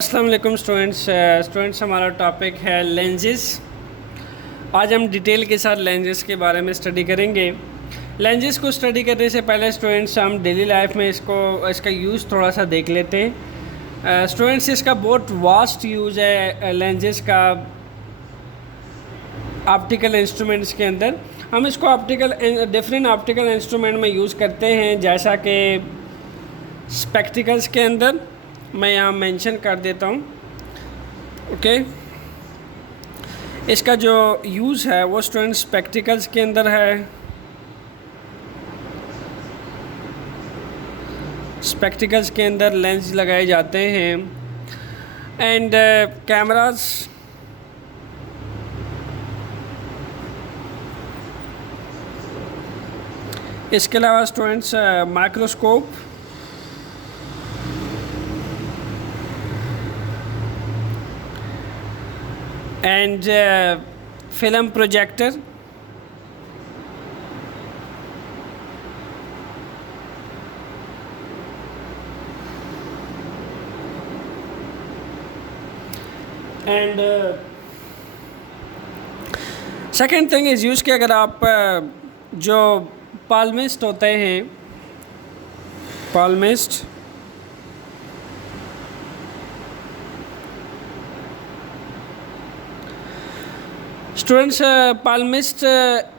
अस्सलाम वालेकुम स्टूडेंट्स हमारा टॉपिक है लेंजेस। आज हम डिटेल के साथ लेंजेस के बारे में स्टडी करेंगे। लेंजेस को स्टडी करने से पहले स्टूडेंट्स हम डेली लाइफ में इसका यूज़ थोड़ा सा देख लेते हैं। स्टूडेंट्स इसका बहुत वास्ट यूज़ है लेंजेस का ऑप्टिकल इंस्ट्रूमेंट्स के अंदर। हम इसको डिफरेंट ऑप्टिकल इंस्ट्रूमेंट में यूज़ करते हैं, जैसा कि स्पेक्टिकल्स के अंदर मैं यहाँ मेंशन कर देता हूँ। ओके, इसका जो यूज़ है वो स्टूडेंट स्पेक्टिकल्स के अंदर है। स्पेक्टिकल्स के अंदर लेंस लगाए जाते हैं एंड कैमरास इसके अलावा students microscope and film projector and second thing is use कि अगर आप जो पाल्मिस्ट होते हैं, पाल्मिस्ट स्टूडेंट्स पाल्मिस्ट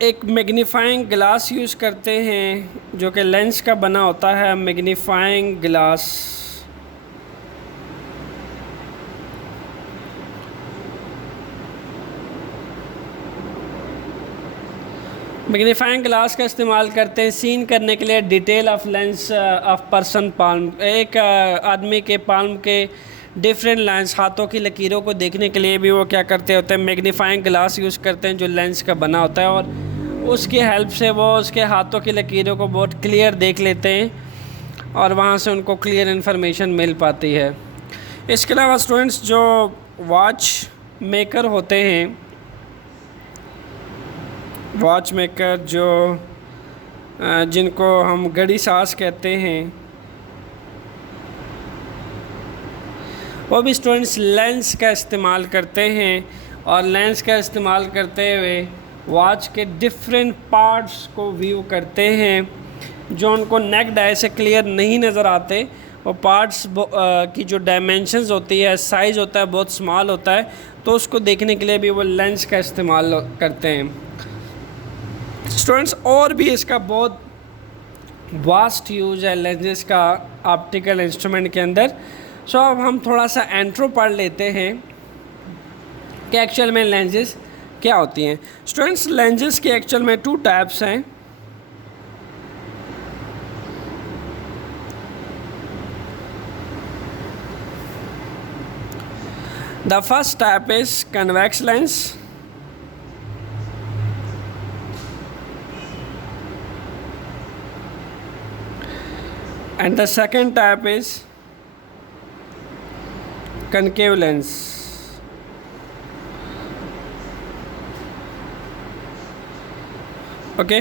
एक मैग्नीफाइंग ग्लास यूज़ करते हैं जो कि लेंस का बना होता है। मैग्नीफाइंग ग्लास का इस्तेमाल करते हैं सीन करने के लिए detail of lens of person palm. एक आदमी के पाल्म के डिफरेंट लेंस, हाथों की लकीरों को देखने के लिए भी वो क्या करते होते हैं, मैग्नीफाइंग ग्लास यूज़ करते हैं जो लेंस का बना होता है, और उसकी हेल्प से वो उसके हाथों की लकीरों को बहुत क्लियर देख लेते हैं और वहाँ से उनको क्लियर इन्फॉर्मेशन मिल पाती है। इसके अलावा स्टूडेंट्स जो वॉच मेकर होते हैं, वॉच मेकर जो जिनको हम घड़ी साज कहते हैं, वो भी स्टूडेंट्स लेंस का इस्तेमाल करते हैं और लेंस का इस्तेमाल करते हुए वॉच के डिफरेंट पार्ट्स को व्यू करते हैं जो उनको नेक्ड आई से क्लियर नहीं नज़र आते। वो पार्ट्स की जो डायमेंशंस होती है, साइज़ होता है, बहुत स्मॉल होता है, तो उसको देखने के लिए भी वो लेंस का इस्तेमाल करते हैं। स्टूडेंट्स और भी इसका बहुत वास्ट यूज़ है लेंसेज का ऑप्टिकल इंस्ट्रूमेंट के अंदर। सो अब हम थोड़ा सा इंट्रो पढ़ लेते हैं कि एक्चुअल में लेंसेज क्या होती हैं। स्टूडेंट्स लेंसेज के एक्चुअल में 2 टाइप्स हैं। The first type is convex lens and the second type is concave lens। Okay,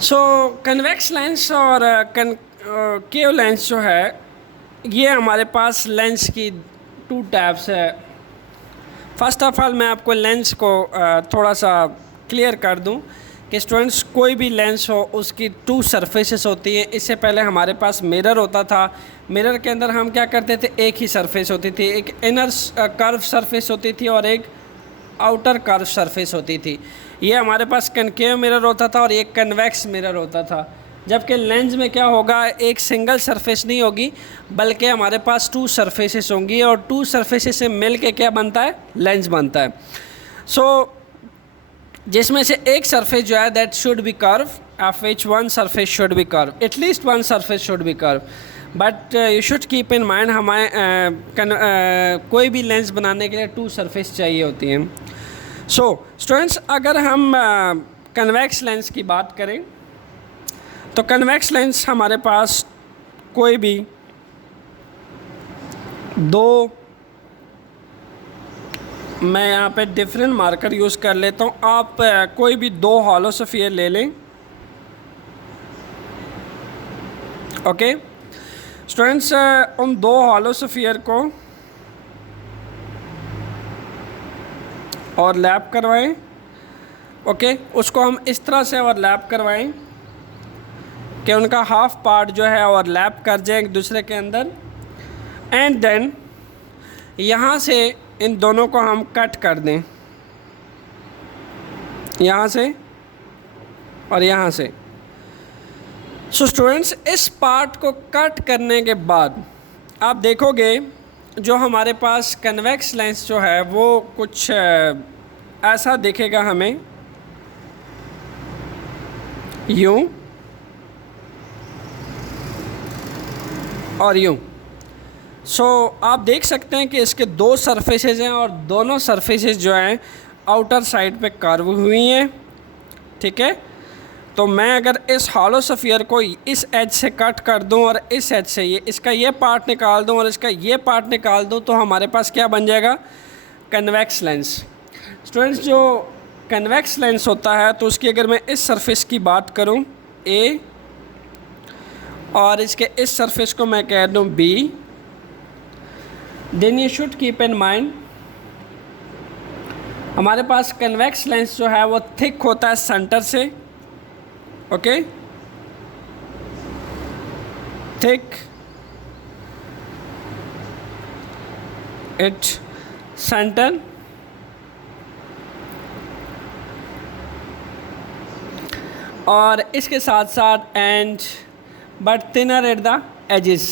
so convex lens और concave लेंस जो है, ये हमारे पास लेंस की 2 टाइप्स है। फर्स्ट ऑफ ऑल मैं आपको लेंस को थोड़ा सा क्लियर कर दूं कि स्टूडेंट्स कोई भी लेंस हो उसकी 2 सरफेसेस होती हैं। इससे पहले हमारे पास मिरर होता था। मिरर के अंदर हम क्या करते थे, एक ही सरफेस होती थी, एक इनर कर्व सरफेस होती थी और एक आउटर कर्व सरफेस होती थी। ये हमारे पास कनकेव मिरर होता था और एक कन्वेक्स मिरर होता था। जबकि लेंस में क्या होगा, एक सिंगल सरफेस नहीं होगी बल्कि हमारे पास 2 सरफेसेस होंगी और 2 सरफेसेस से मिल के क्या बनता है, लेंस बनता है। सो जिसमें से एक सरफेस जो है that should be curve, of which one surface should be curve, at least one surface should be curve. But you should keep in mind हमारे कोई भी लेंस बनाने के लिए 2 सरफेस चाहिए होती हैं। सो स्टूडेंट्स अगर हम कन्वेक्स लेंस की बात करें तो कन्वेक्स लेंस हमारे पास कोई भी 2, मैं यहाँ पे डिफरेंट मार्कर यूज़ कर लेता हूँ। आप कोई भी 2 हॉलो स्फीयर ले लें। ओके, स्टूडेंट्स उन दो हॉलो स्फीयर को ओवरलैप करवाएं। ओके, उसको हम इस तरह से ओवरलैप करवाएं कि उनका हाफ पार्ट जो है ओवरलैप कर जाए एक दूसरे के अंदर। एंड देन यहाँ से इन दोनों को हम कट कर दें, यहाँ से और यहाँ से। सो स्टूडेंट्स, इस पार्ट को कट करने के बाद आप देखोगे जो हमारे पास कन्वेक्स लेंस जो है वो कुछ ऐसा दिखेगा हमें, यूं और यूं। सो आप देख सकते हैं कि इसके दो सरफेसेस हैं और दोनों सरफेसेस जो हैं आउटर साइड पे कर्व हुई हैं। ठीक है, तो मैं अगर इस हॉलो स्फीयर को इस एज से कट कर दूं और इस एज से इसका ये पार्ट निकाल दूं और इसका ये पार्ट निकाल दूं, तो हमारे पास क्या बन जाएगा? Convex lens. स्टूडेंट्स, जो कन्वेक्स लेंस होता है तो उसकी अगर मैं इस सरफेस की बात करूं ए और इसके इस सरफेस को मैं कह दूं B, then you should keep in mind हमारे पास कन्वेक्स लेंस जो है वो थिक होता है सेंटर से। ओके, थिक इट सेंटर और इसके साथ साथ and but thinner at the edges.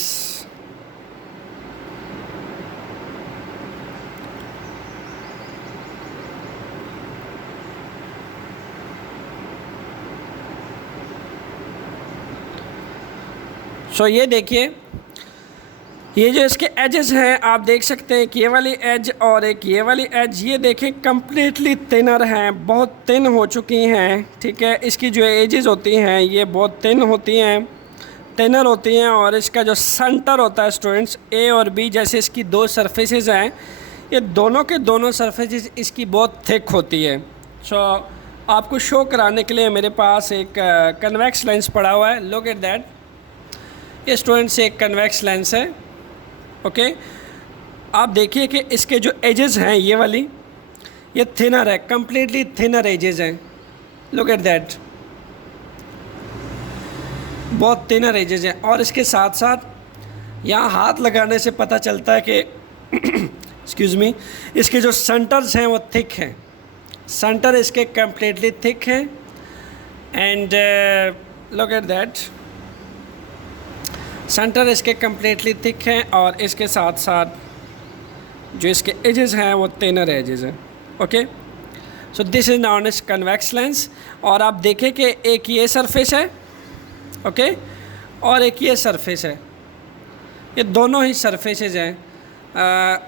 So ये देखिए, ये जो इसके एजेस हैं आप देख सकते हैं कि ये वाली एज और एक ये वाली एज, ये देखें कम्प्लीटली थिनर हैं, बहुत थिन हो चुकी हैं। ठीक है, इसकी जो एजेस होती हैं ये बहुत थिन होती हैं, थिनर होती हैं। और इसका जो सेंटर होता है स्टूडेंट्स, ए और बी जैसे इसकी दो सरफेसेस हैं, ये दोनों के दोनों सरफेसेस इसकी बहुत थिक होती है। सो आपको शो कराने के लिए मेरे पास एक कन्वेक्स लेंस पड़ा हुआ है। लुक एट दैट, ये स्टूडेंट्स एक कन्वेक्स लेंस है। ओके, आप देखिए कि इसके जो एजेस हैं ये वाली, ये थिनर है, कम्प्लीटली थिनर एजेस हैं। लुक एट दैट, बहुत थिनर एजेस हैं। और इसके साथ साथ यहाँ हाथ लगाने से पता चलता है कि एक्सक्यूज़ मी, इसके जो सेंटर्स हैं वो थिक हैं, सेंटर इसके कम्प्लीटली थिक हैं। And look at that, centre इसके कम्प्लीटली थिक हैं और इसके साथ साथ जो इसके एजेस हैं वो थिनर एजेस हैं। Okay, so this is known as convex lens. और आप देखें कि एक ये सरफेस है, ओके, और एक ये सरफेस है, ये दोनों ही सरफेसेस हैं।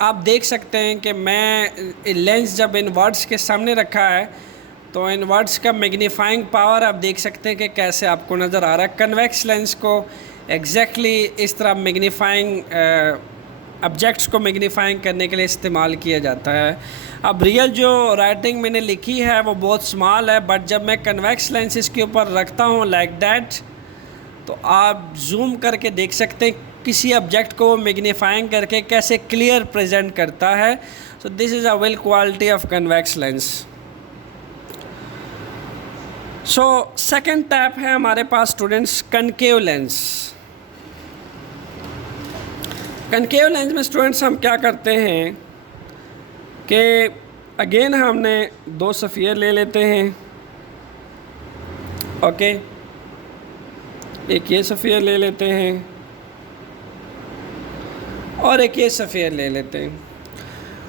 आप देख सकते हैं कि मैं लेंस जब इन वर्ड्स के सामने रखा है तो इन वर्ड्स का मैग्नीफाइंग पावर आप देख सकते हैं कि कैसे आपको नज़र आ रहा है। कन्वेक्स लेंस को एग्जैक्टली इस तरह मैग्नीफाइंग ऑब्जेक्ट्स को मैग्नीफाइंग करने के लिए इस्तेमाल किया जाता है। अब रियल जो राइटिंग मैंने लिखी है वो बहुत स्मॉल है, बट जब मैं कन्वेक्स लेंस इसके ऊपर रखता हूँ लाइक दैट, तो आप जूम करके देख सकते हैं किसी ऑब्जेक्ट को मैग्नीफाइंग करके कैसे क्लियर प्रेजेंट करता है। So this is a well quality of convex lens. So second type है हमारे पास students concave lens. Concave lens में स्टूडेंट्स हम क्या करते हैं कि अगेन हमने दो सफ़ियर ले लेते हैं। ओके, एक ये सफ़ियर ले लेते हैं और एक ये सफ़ियर ले लेते हैं।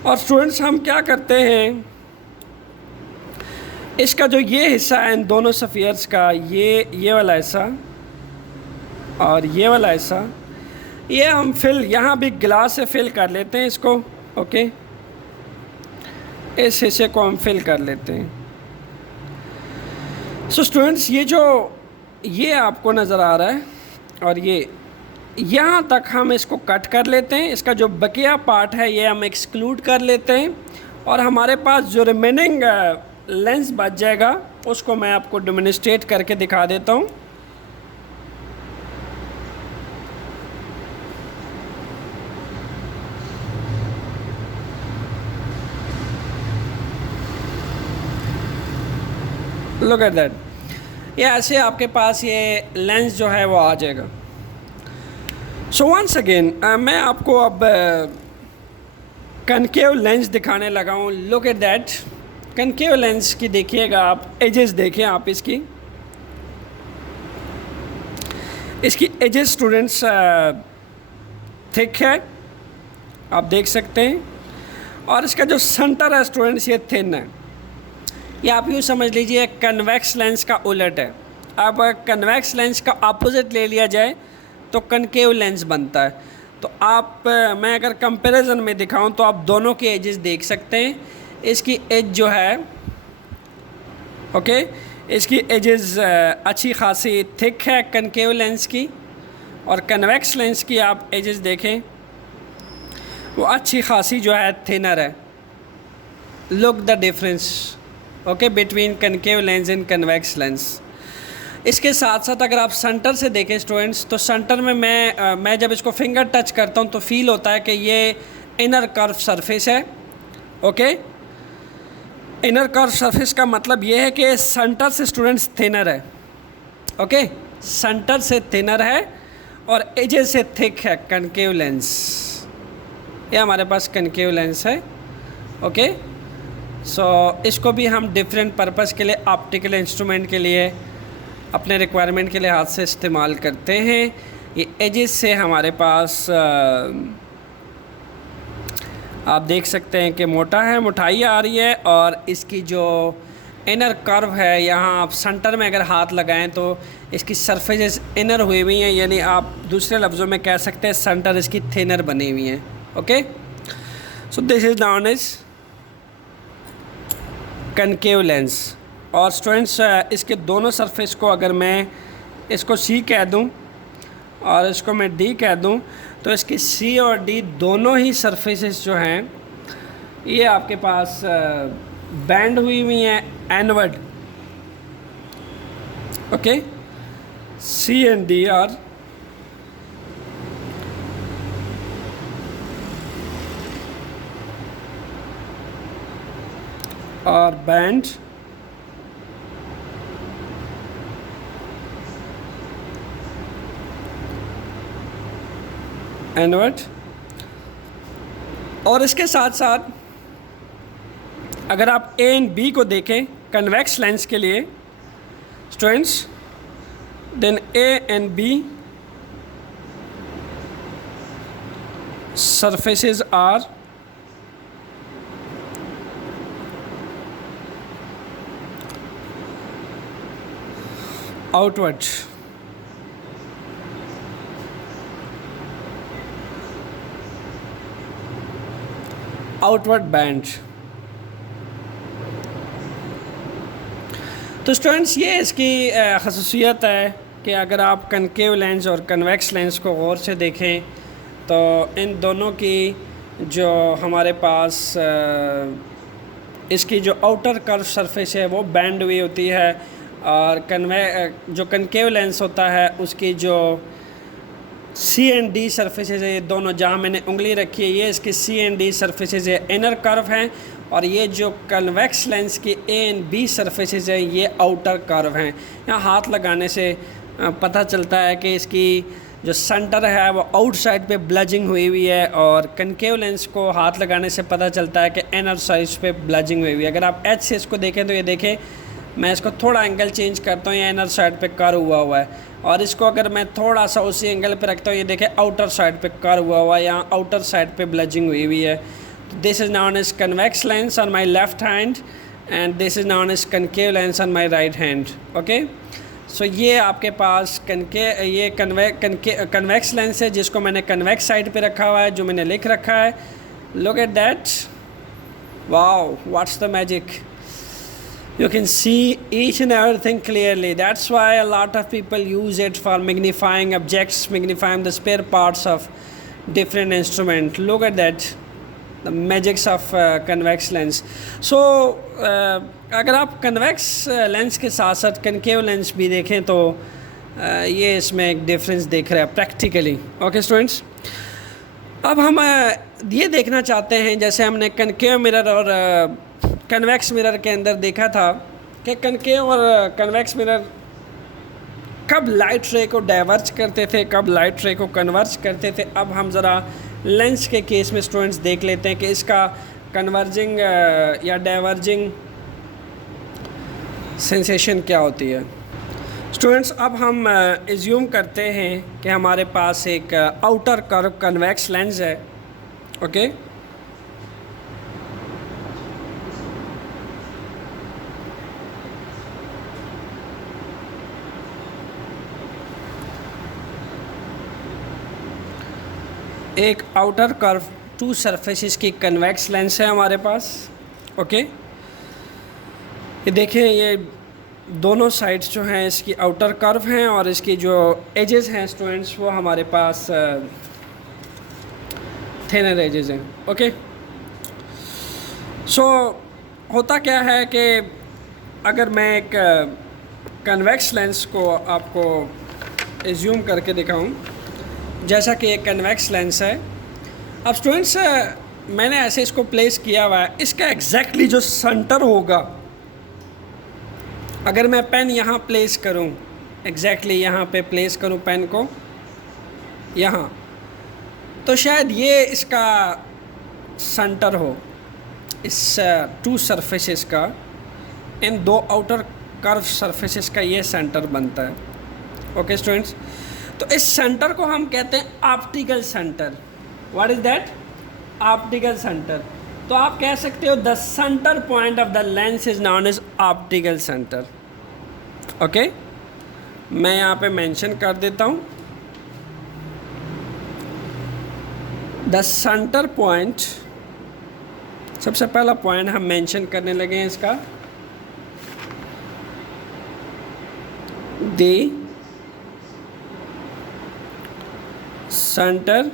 और स्टूडेंट्स हम क्या करते हैं, इसका जो ये हिस्सा है इन दोनों सफ़ियर्स का, ये वाला हिस्सा और ये वाला हिस्सा, ये हम फिल यहाँ भी ग्लास से फिल कर लेते हैं इसको। ओके, इस हिस्से को हम फिल कर लेते हैं। सो स्टूडेंट्स, ये आपको नज़र आ रहा है और ये यहाँ तक हम इसको कट कर लेते हैं। इसका जो बकिया पार्ट है ये हम एक्सक्लूड कर लेते हैं और हमारे पास जो रिमेनिंग लेंस बच जाएगा उसको मैं आपको डेमोन्स्ट्रेट करके दिखा देता हूँ। Look at that. ये ऐसे आपके पास ये लेंस जो है वो आ जाएगा। सो वंस अगेन मैं आपको अब कनकेव लेंस दिखाने लगा हूँ। Look at that. Concave lens की देखिएगा आप, एजेस देखें आप इसकी एजेस स्टूडेंट्स थिक है, आप देख सकते हैं। और इसका जो सेंटर है स्टूडेंट्स ये थिन है। ये आप यूँ समझ लीजिए कन्वेक्स लेंस का उलट है। अब कन्वेक्स लेंस का अपोजिट ले लिया जाए तो कनकेव लेंस बनता है। तो आप मैं अगर कंपैरिजन में दिखाऊं तो आप दोनों के एजेस देख सकते हैं। इसकी एज जो है ओके, इसकी एजेस अच्छी खासी थिक है कनकेव लेंस की, और कन्वेक्स लेंस की आप एजेस देखें वो अच्छी खासी जो है थिनर है। Look the difference okay between concave lens and convex lens. इसके साथ साथ अगर आप सेंटर से देखें स्टूडेंट्स, तो सेंटर में मैं जब इसको फिंगर टच करता हूँ तो फील होता है कि ये इनर कर्व सरफेस है। ओके, इनर कर्व सरफेस का मतलब ये है कि सेंटर से स्टूडेंट्स थिनर है। ओके, सेंटर से थिनर है और एजेस से थिक है कनकेव लेंस। ये हमारे पास कनकेव लेंस है। ओके, सो इसको भी हम डिफरेंट पर्पस के लिए, ऑप्टिकल इंस्ट्रूमेंट के लिए, अपने रिक्वायरमेंट के लिए हाथ से इस्तेमाल करते हैं। ये एजेस से हमारे पास आप देख सकते हैं कि मोटा है, मोटाई आ रही है, और इसकी जो इनर कर्व है, यहाँ आप सेंटर में अगर हाथ लगाएं तो इसकी सरफेसेस इनर हुई हुई हैं, यानी आप दूसरे लफ्ज़ों में कह सकते हैं सेंटर इसकी थिनर बनी हुई हैं। Okay, so this is known as concave lens. और स्टूडेंट्स इसके दोनों सरफेस को अगर मैं इसको सी कह दूं और इसको मैं डी कह दूं, तो इसकी सी और डी दोनों ही सरफेसेस जो हैं ये आपके पास बैंड हुई हुई हैं inward. Okay, C and D are bend inward. और इसके साथ साथ अगर आप ए एंड बी को देखें कन्वेक्स लेंस के लिए students, then A and B surfaces are outward. Outward bend. तो स्टूडेंट्स ये इसकी खसूसियत है कि अगर आप कनकेव लेंस और कन्वेक्स लेंस को गौर से देखें तो इन दोनों की जो हमारे पास इसकी जो आउटर कर्व सरफेस है वो बैंड हुई होती है, और जो कनकेव लेंस होता है उसकी जो सी एंड डी सरफेसेज है, ये दोनों जहाँ मैंने उंगली रखी है ये इसकी सी एंड डी सरफेसेज है, इनर कर्व हैं, और ये जो कन्वेक्स लेंस की ए एंड बी सरफेसेज है ये आउटर कर्व हैं। यहाँ हाथ लगाने से पता चलता है कि इसकी जो सेंटर है वो आउटसाइड पे ब्लजिंग हुई हुई है, और कनकेव लेंस को हाथ लगाने से पता चलता है कि इनर साइड पे ब्लजिंग हुई हुई है। अगर आप एच से इसको देखें तो ये देखें, मैं इसको थोड़ा एंगल चेंज करता हूँ, ये इनर साइड पे कर्व हुआ है, और इसको अगर मैं थोड़ा सा उसी एंगल पे रखता हूँ ये देखें आउटर साइड पे कर्व हुआ है, यहाँ आउटर साइड पे ब्लजिंग हुई हुई है। तो this is known as convex lens on my left hand and this is known as concave lens on my right hand. Okay, so ये आपके पास कन्वेक्स लेंस है जिसको मैंने कन्वेक्स साइड पे रखा हुआ है, जो मैंने लिख रखा है। Look at that, wow, what's the magic. You can see each and everything clearly. That's why a lot of people use it for magnifying objects, magnifying the spare parts of different instruments. Look at that, the magics of convex lens. So अगर आप convex lens के साथ साथ concave lens भी देखें तो ये इसमें एक difference देख रहे हैं practically. Okay students, अब हम ये देखना चाहते हैं, जैसे हमने concave mirror और कन्वेक्स मिरर के अंदर देखा था कि कनकेव और कन्वेक्स मिरर कब लाइट रे को डाइवर्ज करते थे, कब लाइट रे को कन्वर्ज करते थे। अब हम ज़रा लेंस के केस में स्टूडेंट्स देख लेते हैं कि इसका कन्वर्जिंग या डाइवर्जिंग सेंसेशन क्या होती है। स्टूडेंट्स अब हम एज्यूम करते हैं कि हमारे पास एक आउटर कर्व कन्वेक्स लेंस है, ओके। एक आउटर कर्व टू सरफेसेस की कन्वेक्स लेंस है हमारे पास, ओके। ये देखिए, ये दोनों साइड्स जो हैं इसकी आउटर कर्व हैं और इसकी जो एजेस हैं स्टूडेंट्स वो हमारे पास थिनर एजेस हैं, ओके। सो होता क्या है कि अगर मैं एक कन्वेक्स लेंस को आपको एज्यूम करके दिखाऊं, जैसा कि एक कन्वेक्स लेंस है। अब स्टूडेंट्स मैंने ऐसे इसको प्लेस किया हुआ है, इसका एग्जैक्टली जो सेंटर होगा, अगर मैं पेन यहाँ प्लेस करूँ, एग्जैक्टली यहाँ पे प्लेस करूँ पेन को यहाँ, तो शायद ये इसका सेंटर हो, इस टू सरफेसेस का, इन दो आउटर कर्व सरफेसेस का ये सेंटर बनता है, ओके स्टूडेंट्स। तो इस सेंटर को हम कहते हैं optical centre. What is that? Optical centre. तो आप कह सकते हो the centre point of the lens is known as optical centre, okay. मैं यहाँ पे मेंशन कर देता हूँ द सेंटर पॉइंट। सबसे पहला पॉइंट हम मेंशन करने लगे हैं इसका, the centre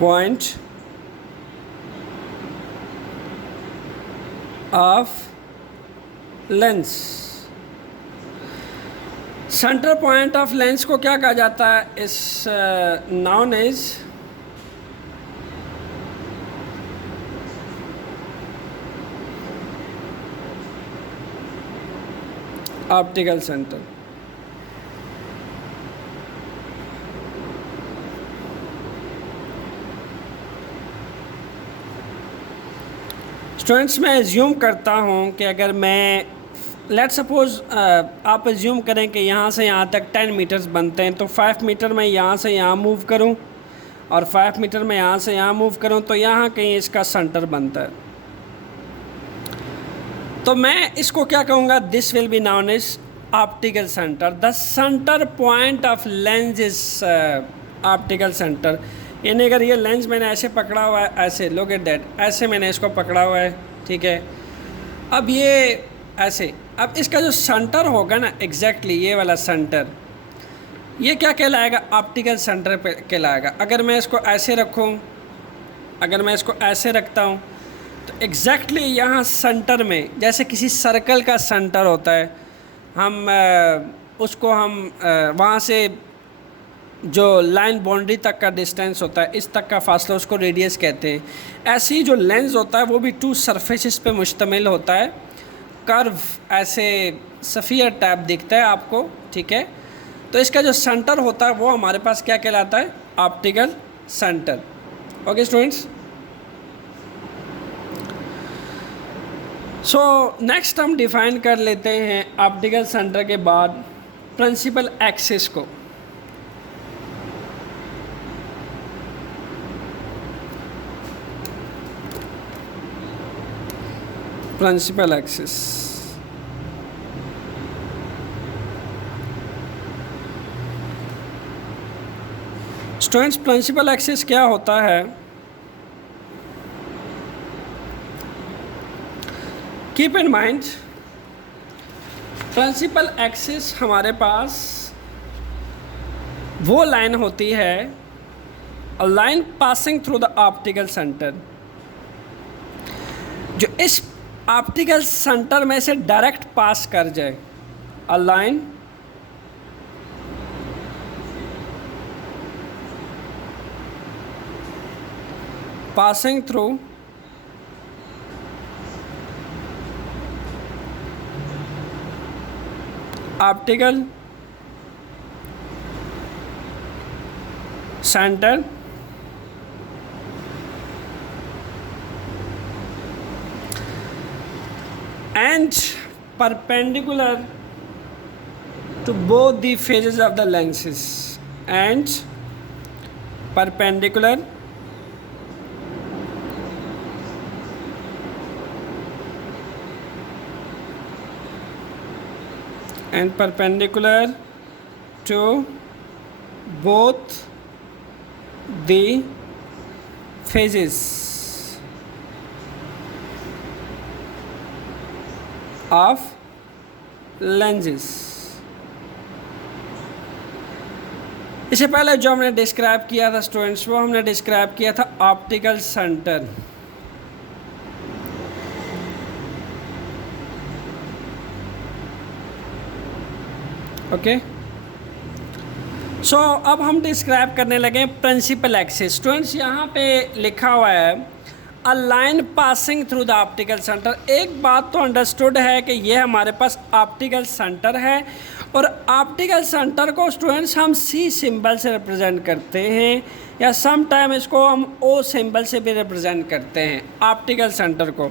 point of lens. Centre point of lens को क्या कहा जाता है? इस noun is optical centre. Students मैं एज्यूम करता हूँ कि अगर मैं लेट सपोज़ आप एज्यूम करें कि यहाँ से यहाँ तक 10 मीटर्स बनते हैं, तो 5 मीटर मैं यहाँ से यहाँ मूव करूँ और 5 मीटर मैं यहाँ से यहाँ मूव करूँ, तो यहाँ कहीं इसका सेंटर बनता है। तो मैं इसको क्या कहूँगा? This will be known as optical centre. The centre point of lens is optical centre. यानी अगर ये लेंस मैंने ऐसे पकड़ा हुआ है, ऐसे लुक एट दैट, ऐसे मैंने इसको पकड़ा हुआ है, ठीक है। अब ये ऐसे, अब इसका जो सेंटर होगा ना, एग्जैक्टली ये वाला सेंटर, ये क्या कहलाएगा? ऑप्टिकल सेंटर पे कहलाएगा। अगर मैं इसको ऐसे रखूँ, अगर मैं इसको ऐसे रखता हूँ, तो एग्जैक्टली यहाँ सेंटर में, जैसे किसी सर्कल का सेंटर होता है, हम उसको हम वहाँ से जो लाइन बाउंड्री तक का डिस्टेंस होता है, इस तक का फासला, उसको रेडियस कहते हैं। ऐसे ही जो लेंस होता है वो भी टू सरफेसेस पे मुश्तमिल होता है। कर्व ऐसे सफ़ियर टाइप दिखता है आपको, ठीक है। तो इसका जो सेंटर होता है वो हमारे पास क्या कहलाता है? Optical centre, okay students. So next हम डिफ़ाइन कर लेते हैं ऑप्टिकल सेंटर के बाद प्रिंसिपल एक्सिस को। Principal axis, students principal axis क्या होता है? Keep in mind, principal axis हमारे पास वो लाइन होती है, a line passing through the optical centre, जो इस ऑप्टिकल सेंटर में से डायरेक्ट पास कर जाए। अ line passing through optical centre and perpendicular to both the faces of the lenses and perpendicular to both the faces of lenses। इससे पहले जो हमने डिस्क्राइब किया था स्टूडेंट्स, वो हमने डिस्क्राइब किया था ऑप्टिकल सेंटर। ओके, सो अब हम डिस्क्राइब करने लगे प्रिंसिपल एक्सिस। स्टूडेंट्स यहाँ पे लिखा हुआ है a line passing through the optical centre. एक बात तो अंडरस्टूड है कि ये हमारे पास ऑप्टिकल सेंटर है और ऑप्टिकल सेंटर को स्टूडेंट्स हम सी सिंबल से रिप्रेजेंट करते हैं या सम टाइम इसको हम ओ सिंबल से भी रिप्रेजेंट करते हैं ऑप्टिकल सेंटर को।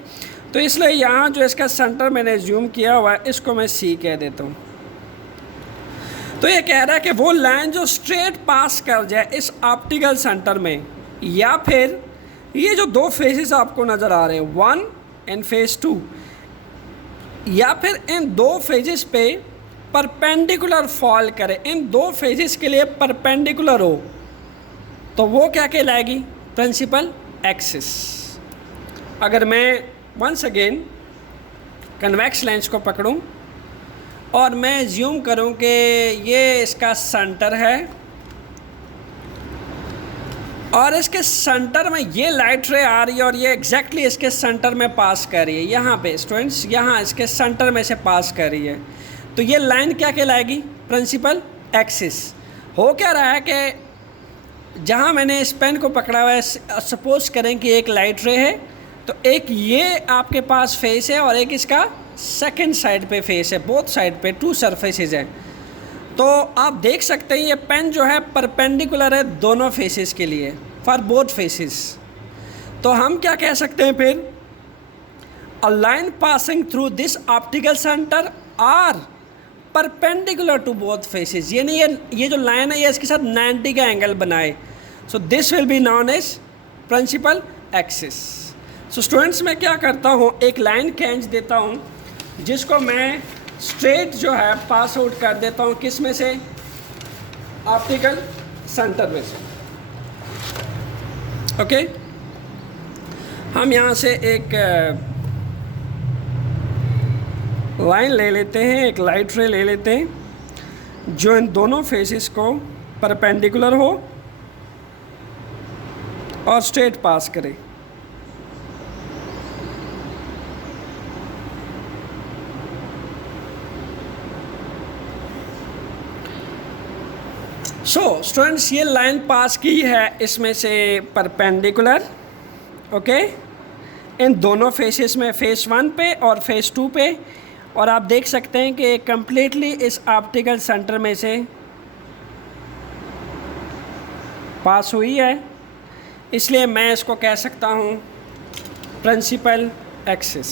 तो इसलिए यहाँ जो इसका सेंटर मैंने जूम किया हुआ है इसको मैं सी कह देता हूँ। तो ये कह रहा है कि वो लाइन जो स्ट्रेट पास कर जाए इस ऑप्टिकल सेंटर में, या फिर ये जो दो फेसेस आपको नज़र आ रहे हैं 1 एंड फेस 2, या फिर इन दो फेजेस पे परपेंडिकुलर फॉल करे, इन दो फेजेस के लिए परपेंडिकुलर हो, तो वो क्या कहलाएगी? Principal axis. अगर मैं वंस अगेन कन्वेक्स लेंस को पकड़ूं और मैं ज्यूम करूं कि ये इसका सेंटर है और इसके सेंटर में ये लाइट रे आ रही है और ये एग्जैक्टली इसके सेंटर में पास कर रही है, यहाँ पे स्टूडेंट्स यहाँ इसके सेंटर में से पास कर रही है, तो ये लाइन क्या कहलाएगी? Principal axis. हो क्या रहा है कि जहाँ मैंने इस पेन को पकड़ा हुआ है, सपोज करें कि एक लाइट रे है, तो एक ये आपके पास फेस है और एक इसका सेकंड साइड पे फेस है, बोथ साइड पे 2 सरफेसेस हैं। तो आप देख सकते हैं ये पेन जो है परपेंडिकुलर है दोनों फेसेस के लिए, फॉर बोथ फेसेस। तो हम क्या कह सकते हैं फिर? A line passing through this optical centre are perpendicular to both faces, यानी ये जो लाइन है ये इसके साथ 90 का एंगल बनाए। So this will be known as principal axis. So students मैं क्या करता हूँ, एक लाइन खींच देता हूँ जिसको मैं स्ट्रेट जो है पास आउट कर देता हूँ, किस में से? ऑप्टिकल सेंटर में से। ओके, हम यहाँ से एक लाइन ले लेते हैं, एक लाइट रे ले लेते हैं जो इन दोनों फेसेस को परपेंडिकुलर हो और स्ट्रेट पास करे। सो स्टूडेंट्स ये लाइन पास की है इसमें से परपेंडिकुलर, ओके, इन दोनों फेसेस में, फेस 1 पे और फेस 2 पे, और आप देख सकते हैं कि कम्प्लीटली इस ऑप्टिकल सेंटर में से पास हुई है, इसलिए मैं इसको कह सकता हूँ principal axis.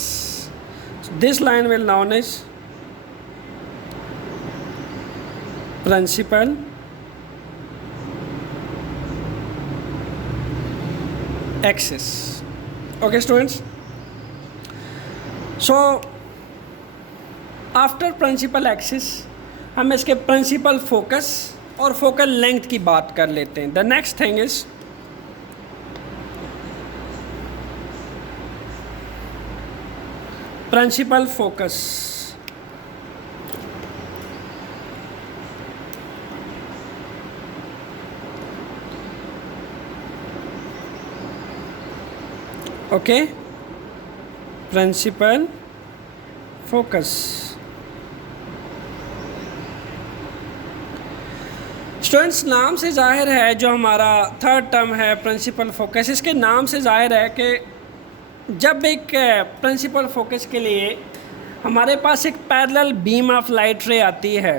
This line will known as principal axis. Okay students, so after principal axis हम इसके प्रिंसिपल फोकस और फोकल लेंथ की बात कर लेते हैं। The next thing is principal focus. Okay, principal focus. Students नाम से जाहिर है, जो हमारा थर्ड टर्म है प्रिंसिपल फोकस, इसके नाम से जाहिर है कि जब एक प्रिंसिपल फोकस के लिए हमारे पास एक पैरेलल बीम ऑफ लाइट रे आती है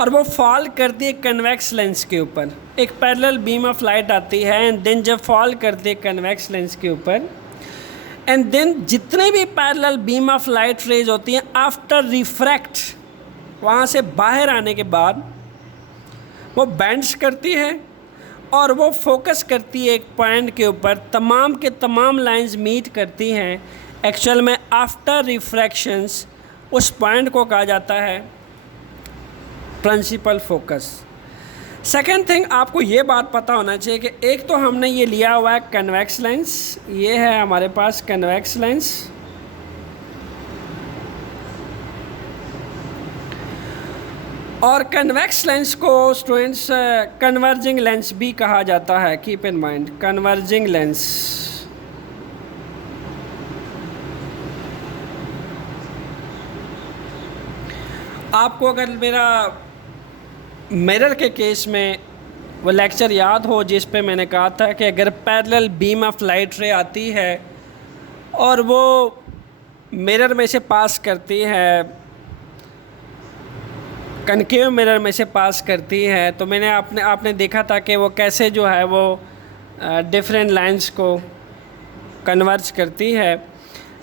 और वो फॉल करती है कन्वेक्स लेंस के ऊपर। एक पैरेलल बीम ऑफ लाइट आती है एंड देन जब फॉल करती है कन्वेक्स लेंस के ऊपर, एंड देन जितने भी parallel beam of light rays होती हैं आफ्टर रिफ्रैक्ट, वहाँ से बाहर आने के बाद वो बेंड्स करती है और वो फोकस करती है एक पॉइंट के ऊपर। तमाम के तमाम लाइंस मीट करती हैं। एक्चुअल में आफ्टर रिफ्रैक्शंस उस पॉइंट को कहा जाता है प्रिंसिपल फोकस। सेकेंड थिंग, आपको ये बात पता होना चाहिए कि एक तो हमने ये लिया हुआ है कन्वेक्स लेंस, ये है हमारे पास कन्वेक्स लेंस, और कन्वेक्स लेंस को स्टूडेंट्स कन्वर्जिंग लेंस भी कहा जाता है। Keep in mind, converging lens. आपको अगर मेरा मिरर के केस में वो लेक्चर याद हो जिस पे मैंने कहा था कि अगर पैरेलल बीम ऑफ लाइट रे आती है और वो मिरर में से पास करती है, कनकेव मिरर में से पास करती है, तो मैंने आपने देखा था कि वो कैसे जो है वो डिफरेंट लाइंस को कन्वर्ज करती है।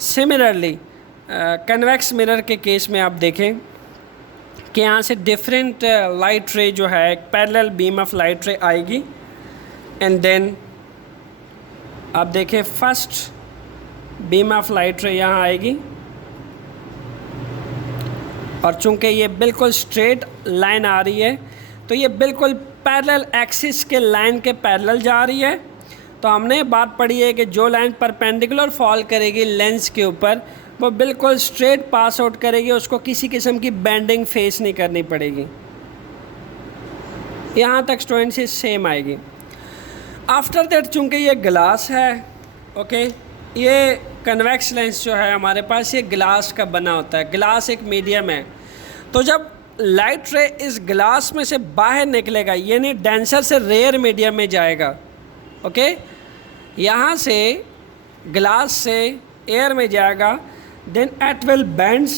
सिमिलरली कन्वेक्स मिरर के केस में आप देखें कि यहाँ से डिफरेंट लाइट रे जो है, एक parallel beam of light ray आएगी एंड देन आप देखें फर्स्ट बीम ऑफ लाइट रे यहाँ आएगी और चूंकि ये बिल्कुल स्ट्रेट लाइन आ रही है तो ये बिल्कुल पैरेलल एक्सिस के लाइन के पैरेलल जा रही है। तो हमने बात पढ़ी है कि जो लाइन परपेंडिकुलर फॉल करेगी लेंस के ऊपर वो बिल्कुल स्ट्रेट पास आउट करेगी, उसको किसी किस्म की बेंडिंग फेस नहीं करनी पड़ेगी। यहाँ तक स्टूडेंट्स से सेम आएगी। आफ्टर दैट चूँकि ये ग्लास है, ओके, ये कन्वेक्स लेंस जो है हमारे पास ये ग्लास का बना होता है, ग्लास एक मीडियम है। तो जब लाइट रे इस ग्लास में से बाहर निकलेगा, यानी डेंसर से रेयर मीडियम में जाएगा, ओके, यहाँ से ग्लास से एयर में जाएगा, देन एट विल बेंड्स।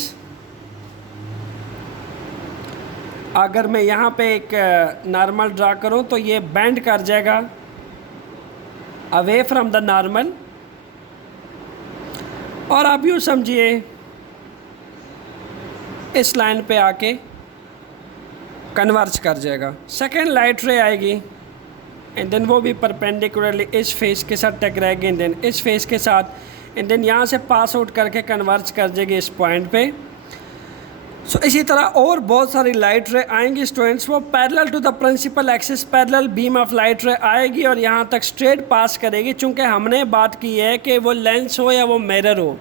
अगर मैं यहाँ पे एक नॉर्मल ड्रा करूँ तो ये बेंड कर जाएगा अवे फ्रॉम द नॉर्मल, और आप यूँ समझिए इस लाइन पे आके कन्वर्ज कर जाएगा। सेकेंड लाइट रे आएगी एंड देन वो भी परपेंडिकुलरली इस फेस के साथ टकराएगी एंड देन इस फेस के साथ एंड देन यहाँ से पास आउट करके कन्वर्ज कर जाएगी इस पॉइंट पे। सो इसी तरह और बहुत सारी लाइट रे आएंगी स्टूडेंट्स, वो parallel to the principal axis parallel beam of light ray आएगी और यहाँ तक स्ट्रेट पास करेगी। चूँकि हमने बात की है कि वो लेंस हो या वो मिरर हो,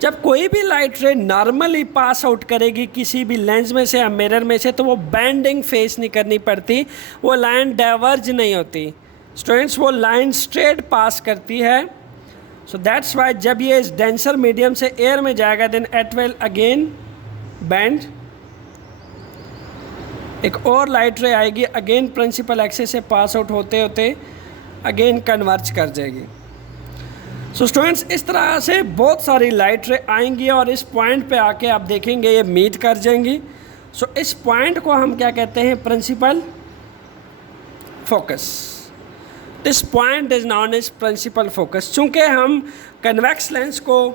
जब कोई भी लाइट रे नॉर्मली पास आउट करेगी किसी भी लेंस में से या मिरर में से तो वो बेंडिंग फेस नहीं करनी पड़ती, वो लाइन डाइवर्ज नहीं होती स्टूडेंट्स, वो लाइन स्ट्रेट पास करती है। सो दैट्स वाई जब ये इस डेंसर मीडियम से एयर में जाएगा then it will again bend, एक और लाइट रे आएगी अगेन प्रिंसिपल एक्सिस से पास आउट होते होते अगेन कन्वर्ज कर जाएगी। सो स्टूडेंट्स इस तरह से बहुत सारी लाइट रे आएंगी और इस पॉइंट पे आके आप देखेंगे ये मीट कर जाएंगी। सो इस पॉइंट को हम क्या कहते हैं, principal focus. This point is known as principal focus. चूँकि हम कन्वेक्स लेंस को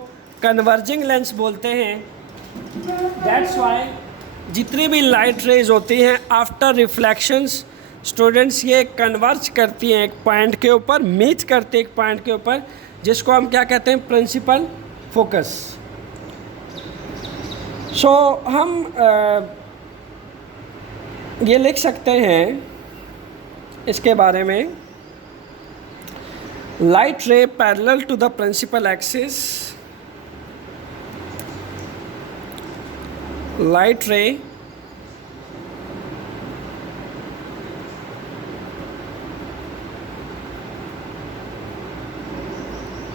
कन्वर्जिंग लेंस बोलते हैं, दैट्स वाई जितनी भी लाइट रेज होती हैं आफ्टर रिफ्लेक्शंस स्टूडेंट्स ये कन्वर्ज करती हैं एक पॉइंट के ऊपर, मीट करती हैं एक पॉइंट के ऊपर, जिसको हम क्या कहते हैं, प्रिंसिपल फोकस। सो हम ये लिख सकते हैं इसके बारे में, light ray parallel to the principal axis, light ray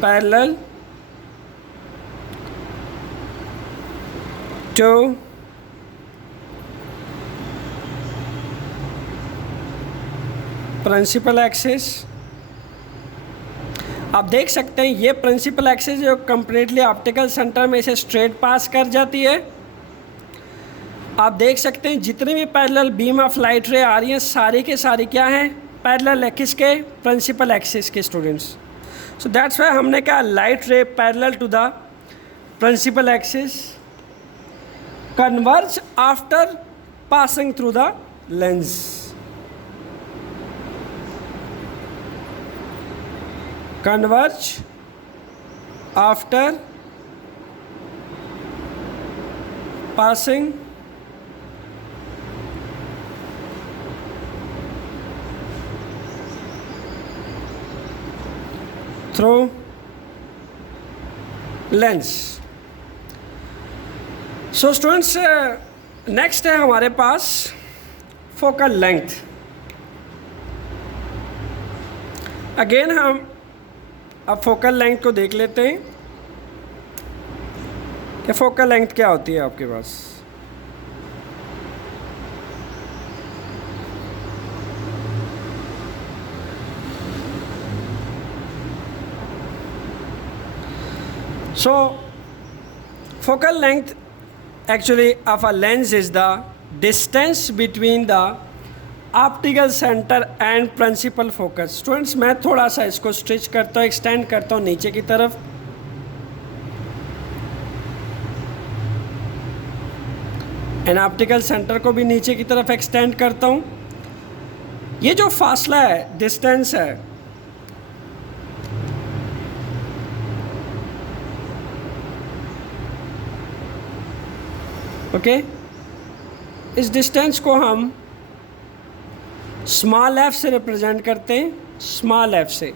parallel to principal axis आप देख सकते हैं ये प्रिंसिपल एक्सिस जो कम्प्लीटली ऑप्टिकल सेंटर में से स्ट्रेट पास कर जाती है। आप देख सकते हैं जितनी भी पैरेलल बीम ऑफ लाइट रे आ रही हैं सारी के सारी क्या हैं, पैरेलल है किसके, प्रिंसिपल एक्सिस के स्टूडेंट्स। सो दैट्स वाई हमने कहा light ray parallel to the principal axis converge after passing through the lens. converge after passing through lens। So students next है हमारे पास फोकल लेंथ। अगेन हम अब focal length को देख लेते हैं कि फोकल लेंथ क्या होती है आपके पास। So focal length actually of a lens is the distance between the optical centre and principal focus. Students मैं थोड़ा सा इसको स्ट्रेच करता हूँ, एक्सटेंड करता हूँ नीचे की तरफ। एंड ऑप्टिकल सेंटर को भी नीचे की तरफ एक्सटेंड करता हूँ। ये जो फासला है, डिस्टेंस है, ओके, इस डिस्टेंस को हम स्मॉल एफ से रिप्रेजेंट करते हैं, स्मॉल एफ से,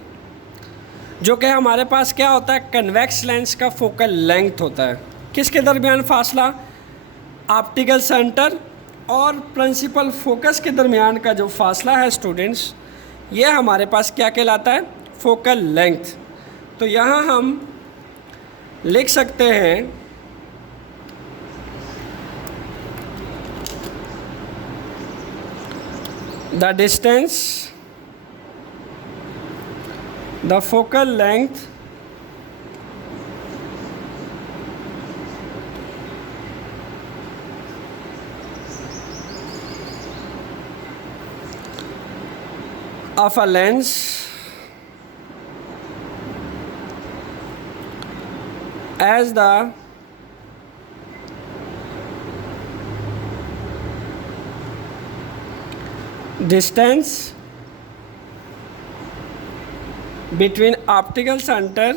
जो कि हमारे पास क्या होता है, कन्वेक्स लेंस का फोकल लेंथ होता है। किसके दरमियान फासला, ऑप्टिकल सेंटर और प्रिंसिपल फोकस के दरमियान का जो फासला है स्टूडेंट्स, ये हमारे पास क्या कहलाता है, फोकल लेंथ। तो यहाँ हम लिख सकते हैं the distance, the focal length of a lens as the distance between optical center